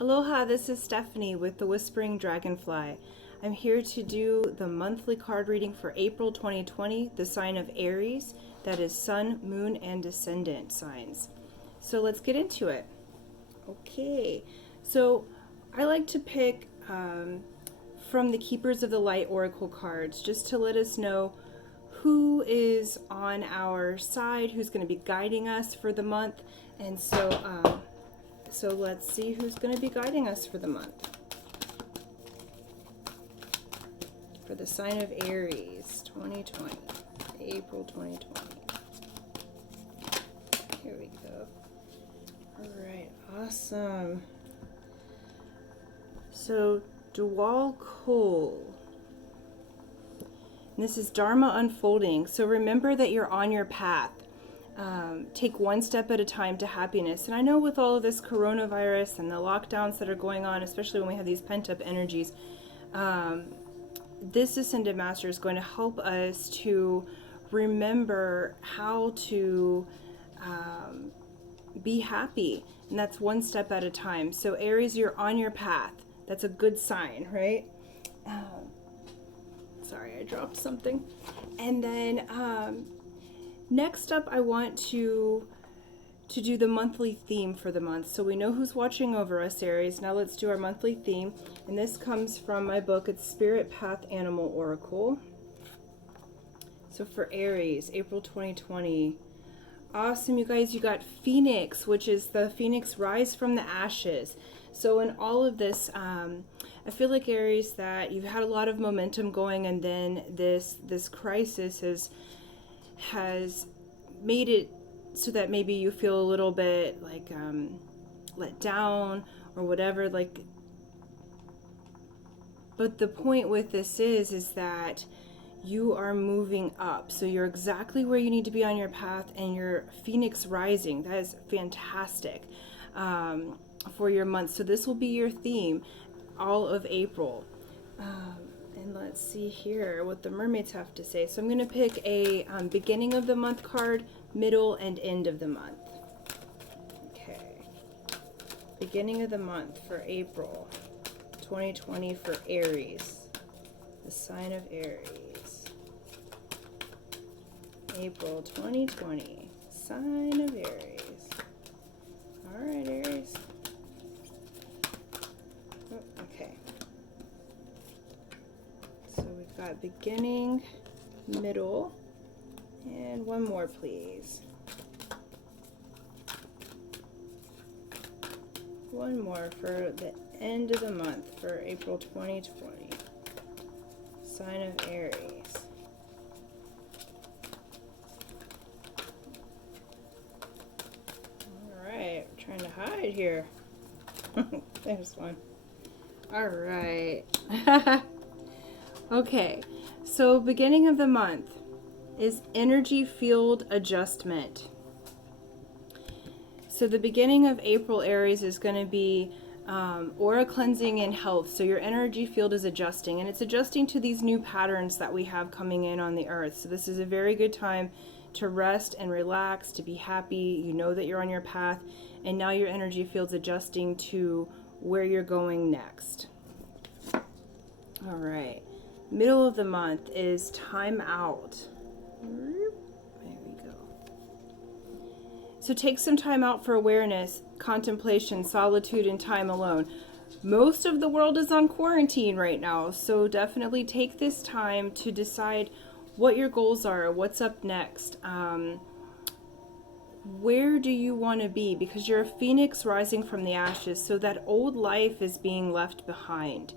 Aloha, this is Stephanie with the Whispering Dragonfly. I'm here to do the monthly card reading for April 2020, the sign of Aries, that is Sun, Moon, and Ascendant signs. So let's get into it. Okay, so I like to pick from the Keepers of the Light Oracle cards just to let us know who is on our side, who's going to be guiding us for the month. And so let's see who's going to be guiding us for the month. For the sign of Aries, 2020, April 2020. Here we go. All right, awesome. So, Dwal Cole. And this is Dharma unfolding. So remember that you're on your path. Take one step at a time to happiness. And I know with all of this coronavirus and the lockdowns that are going on, especially when we have these pent-up energies, this Ascended Master is going to help us to remember how to be happy. And that's one step at a time. So Aries, you're on your path. That's a good sign, right? Sorry, I dropped something. And then next up, I want to do the monthly theme for the month. So we know who's watching over us, Aries. Now let's do our monthly theme. And this comes from my book. It's Spirit Path Animal Oracle. So for Aries, April 2020. Awesome, you guys. You got Phoenix, which is the Phoenix rise from the ashes. So in all of this, I feel like, Aries, that you've had a lot of momentum going, and then this crisis has made it so that maybe you feel a little bit like let down or whatever. But the point with this is that you are moving up. So you're exactly where you need to be on your path, and you're Phoenix rising. That is fantastic for your month. So this will be your theme all of April. And let's see here what the Mermaids have to say. So I'm going to pick a beginning of the month card, middle, and end of the month. Okay. Beginning of the month for April 2020 for Aries. The sign of Aries. April 2020. Sign of Aries. All right, Aries. Oh, okay. So we've got beginning, middle, and one more, please. One more for the end of the month for April 2020. Sign of Aries. All right, I'm trying to hide here. There's one. All right. Okay, so beginning of the month is energy field adjustment. So the beginning of April, Aries, is going to be aura cleansing and health. So your energy field is adjusting, and it's adjusting to these new patterns that we have coming in on the earth. So this is a very good time to rest and relax, to be happy. You know that you're on your path, and now your energy field's adjusting to where you're going next. All right. Middle of the month is time out. There we go. So take some time out for awareness, contemplation, solitude, and time alone. Most of the world is on quarantine right now, so definitely take this time to decide what your goals are, what's up next. Where do you want to be? Because you're a phoenix rising from the ashes, so that old life is being left behind.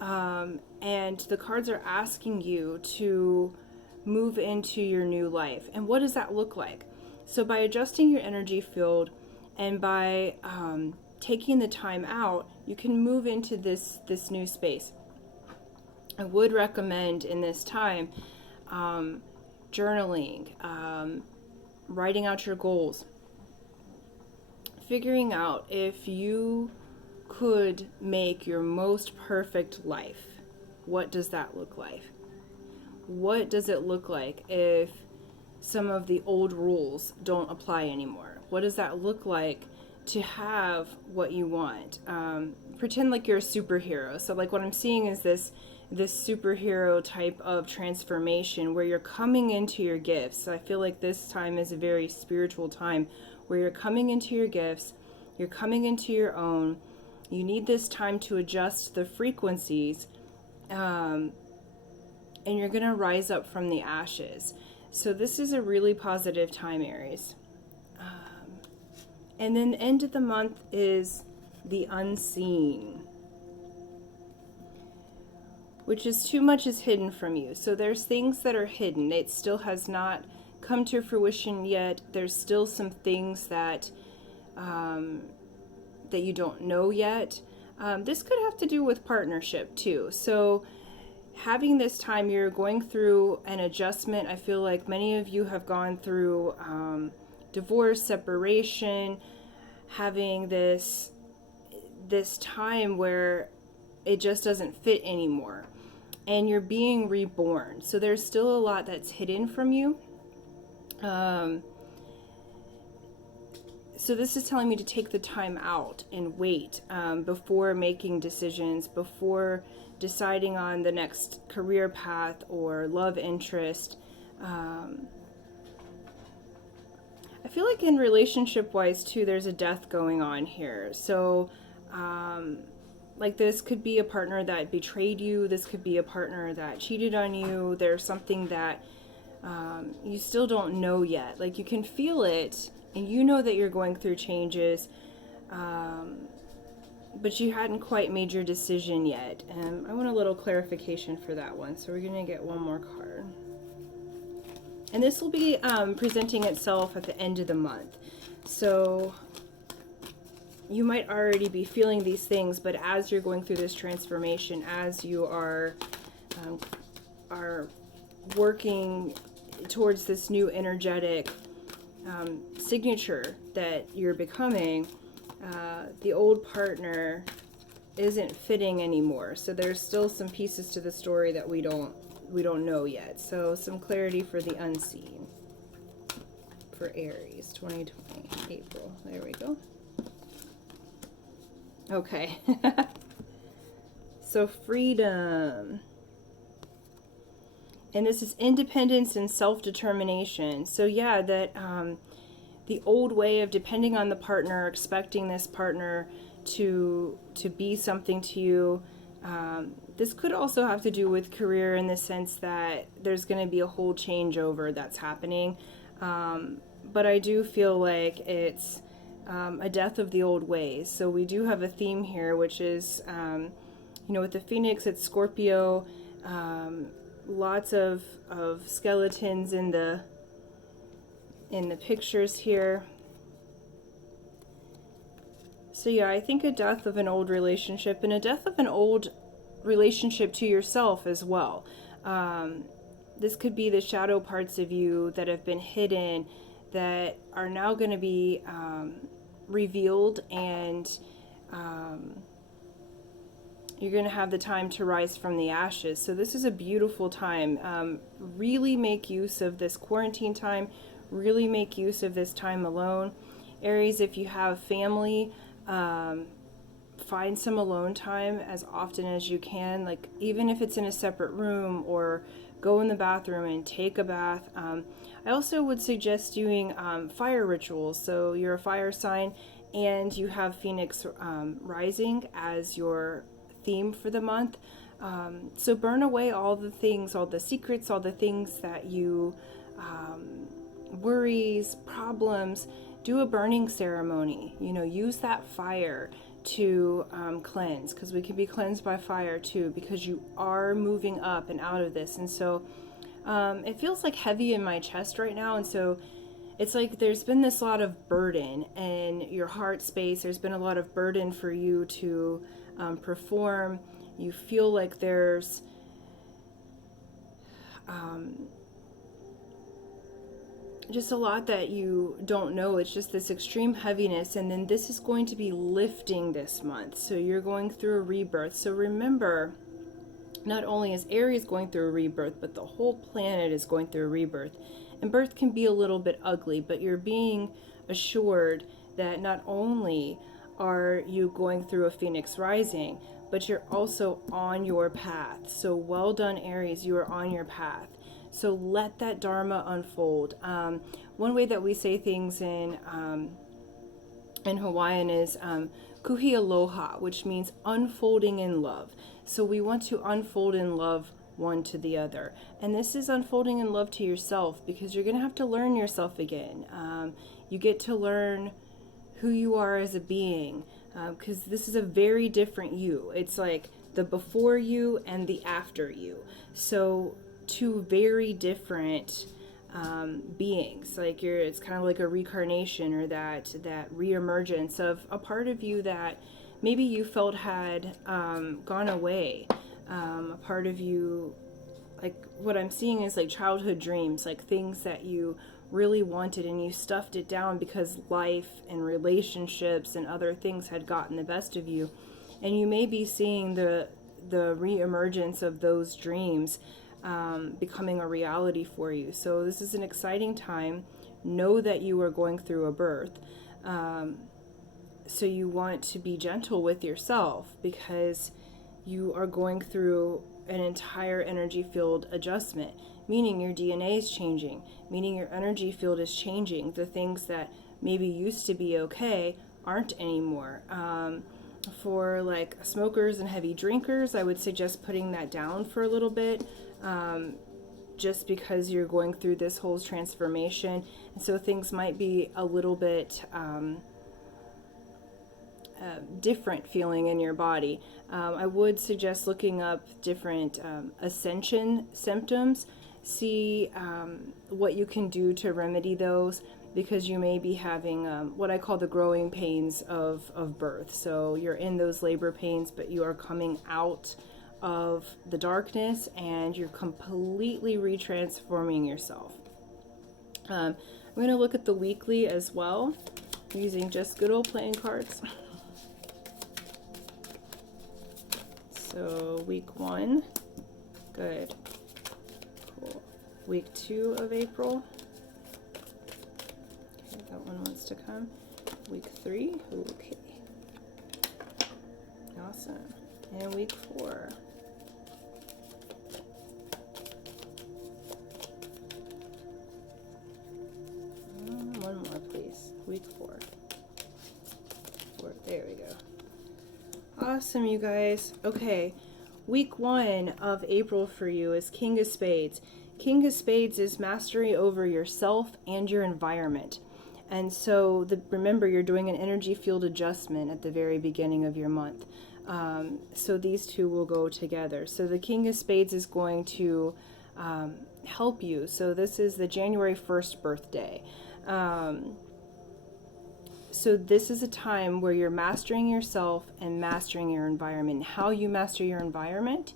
And the cards are asking you to move into your new life. And what does that look like? So by adjusting your energy field and by taking the time out, you can move into this new space. I would recommend in this time journaling, writing out your goals, figuring out if you could make your most perfect life. What does that look like? What does it look like if some of the old rules don't apply anymore? What does that look like to have what you want. Pretend like you're a superhero. So like what I'm seeing is this superhero type of transformation where you're coming into your gifts. So I feel like this time is a very spiritual time where you're coming into your gifts, you're coming into your own. You need this time to adjust the frequencies, and you're going to rise up from the ashes. So this is a really positive time, Aries. And then the end of the month is the unseen, which is too much is hidden from you. So there's things that are hidden. It still has not come to fruition yet. There's still some things that that you don't know yet. This could have to do with partnership too. So having this time, you're going through an adjustment. I feel like many of you have gone through divorce, separation, having this time where it just doesn't fit anymore, and you're being reborn. So there's still a lot that's hidden from you. So this is telling me to take the time out and wait before making decisions, before deciding on the next career path or love interest. I feel like in relationship wise too, there's a death going on here. So like this could be a partner that betrayed you. This could be a partner that cheated on you. There's something that you still don't know yet. Like you can feel it and you know that you're going through changes, but you hadn't quite made your decision yet. And I want a little clarification for that one. So we're going to get one more card. And this will be presenting itself at the end of the month. So you might already be feeling these things, but as you're going through this transformation, as you are working towards this new energetic signature that you're becoming, the old partner isn't fitting anymore. So there's still some pieces to the story that we don't know yet. So some clarity for the unseen for Aries 2020 April. There we go. Okay. So freedom. And this is independence and self-determination. So yeah, that the old way of depending on the partner, expecting this partner to be something to you. This could also have to do with career in the sense that there's going to be a whole changeover that's happening. But I do feel like it's a death of the old ways. So we do have a theme here, which is, with the Phoenix, it's Scorpio. Lots of skeletons in the pictures here. So yeah, I think a death of an old relationship and a death of an old relationship to yourself as well. This could be the shadow parts of you that have been hidden that are now going to be revealed, and you're going to have the time to rise from the ashes. So this is a beautiful time. Really make use of this quarantine time. Really make use of this time alone. Aries, if you have family, find some alone time as often as you can. Like even if it's in a separate room, or go in the bathroom and take a bath. I also would suggest doing fire rituals. So you're a fire sign and you have Phoenix rising as your theme for the month. So burn away all the things, all the secrets, all the things that you worries, problems. Do a burning ceremony. Use that fire to cleanse, because we can be cleansed by fire too, because you are moving up and out of this. And so it feels like heavy in my chest right now, and so it's like there's been this lot of burden in your heart space. There's been a lot of burden for you to perform. You feel like there's just a lot that you don't know. It's just this extreme heaviness, and then this is going to be lifting this month. So you're going through a rebirth. So remember, not only is Aries going through a rebirth, but the whole planet is going through a rebirth. And birth can be a little bit ugly, but you're being assured that not only are you going through a Phoenix rising, but you're also on your path. So well done, Aries, you are on your path. So let that Dharma unfold. One way that we say things in Hawaiian is kuhi aloha, which means unfolding in love. So we want to unfold in love one to the other. And this is unfolding in love to yourself, because you're going to have to learn yourself again. You get to learn who you are as a being, because this is a very different you. It's like the before you and the after you. So two very different beings. Like it's kind of like a reincarnation, or that reemergence of a part of you that maybe you felt had gone away. A part of you, like what I'm seeing is like childhood dreams, like things that you really wanted and you stuffed it down because life and relationships and other things had gotten the best of you. And you may be seeing the reemergence of those dreams becoming a reality for you. So this is an exciting time. Know that you are going through a birth. So you want to be gentle with yourself, because you are going through an entire energy field adjustment, meaning your DNA is changing, meaning your energy field is changing. The things that maybe used to be okay aren't anymore. For like smokers and heavy drinkers, I would suggest putting that down for a little bit, just because you're going through this whole transformation. And so things might be a little bit different feeling in your body. I would suggest looking up different ascension symptoms, see what you can do to remedy those, because you may be having what I call the growing pains of birth. So you're in those labor pains, but you are coming out of the darkness and you're completely retransforming yourself. I'm going to look at the weekly as well, using just good old playing cards. So week 1, good, cool. Week 2 of April, okay, that one wants to come. Week 3, okay, awesome. And week 4. One more, please. Week 4. There we go. Awesome, you guys. Okay, week 1 of April for you is King of Spades. King of Spades is mastery over yourself and your environment. And so remember, you're doing an energy field adjustment at the very beginning of your month. So these two will go together. So the King of Spades is going to help you. So this is the January 1st birthday. So this is a time where you're mastering yourself and mastering your environment. How you master your environment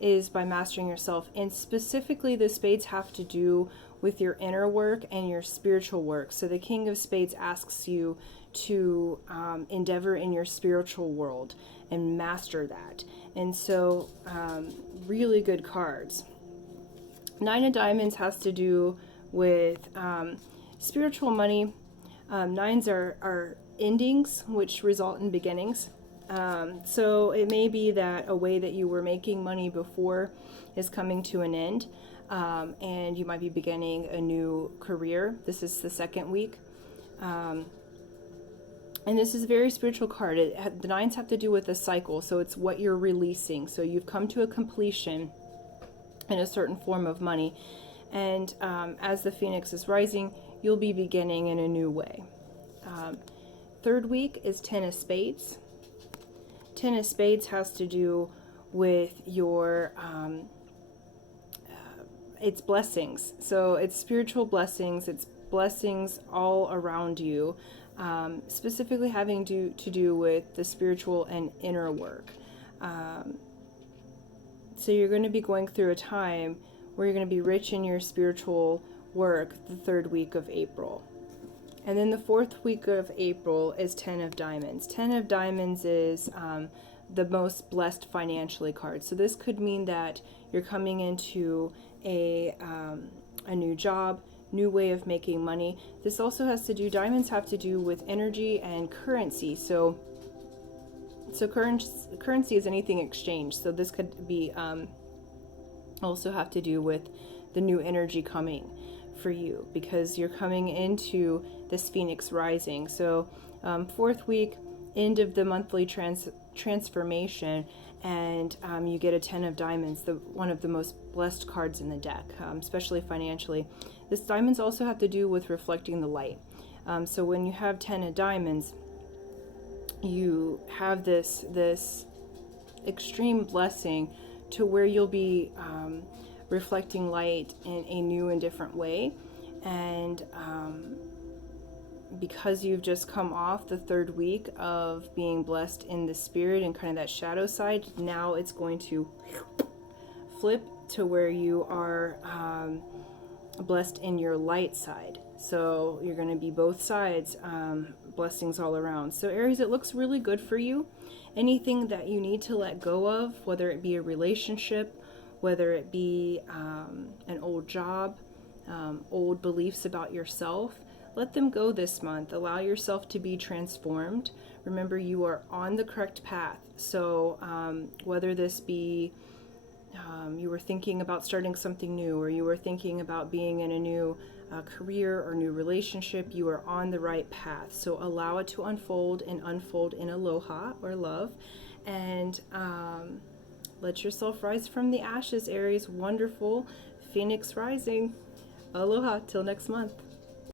is by mastering yourself. And specifically, the spades have to do with your inner work and your spiritual work. So the King of Spades asks you to endeavor in your spiritual world and master that. And so really good cards. 9 of Diamonds has to do with spiritual money. 9s are endings, which result in beginnings. So it may be that a way that you were making money before is coming to an end, and you might be beginning a new career. This is the second week. And this is a very spiritual card. The 9s have to do with a cycle, so it's what you're releasing. So you've come to a completion in a certain form of money. And as the Phoenix is rising, you'll be beginning in a new way. Third week is 10 of Spades. 10 of Spades has to do with your, it's blessings. So it's spiritual blessings. It's blessings all around you, specifically having to do with the spiritual and inner work. So you're going to be going through a time where you're going to be rich in your spiritual work the third week of April. And then the fourth week of April is 10 of Diamonds. 10 of Diamonds is the most blessed financially card. So this could mean that you're coming into a new job, new way of making money. This also has to do, diamonds have to do with energy and currency. So currency is anything exchanged. So this could be also have to do with the new energy coming for you, because you're coming into this Phoenix rising. So fourth week, end of the monthly transformation, and you get a 10 of diamonds, one of the most blessed cards in the deck, especially financially. This diamonds also have to do with reflecting the light. So when you have 10 of diamonds, you have this extreme blessing to where you'll be reflecting light in a new and different way. And because you've just come off the third week of being blessed in the spirit and kind of that shadow side, now it's going to flip to where you are blessed in your light side. So you're going to be both sides, blessings all around. So Aries, it looks really good for you. Anything that you need to let go of, whether it be a relationship, whether it be an old job, old beliefs about yourself, let them go this month. Allow yourself to be transformed. Remember, you are on the correct path. So whether this be you were thinking about starting something new, or you were thinking about being in a new career or new relationship, you are on the right path. So allow it to unfold and unfold in aloha or love. And let yourself rise from the ashes, Aries. Wonderful Phoenix rising. Aloha till next month.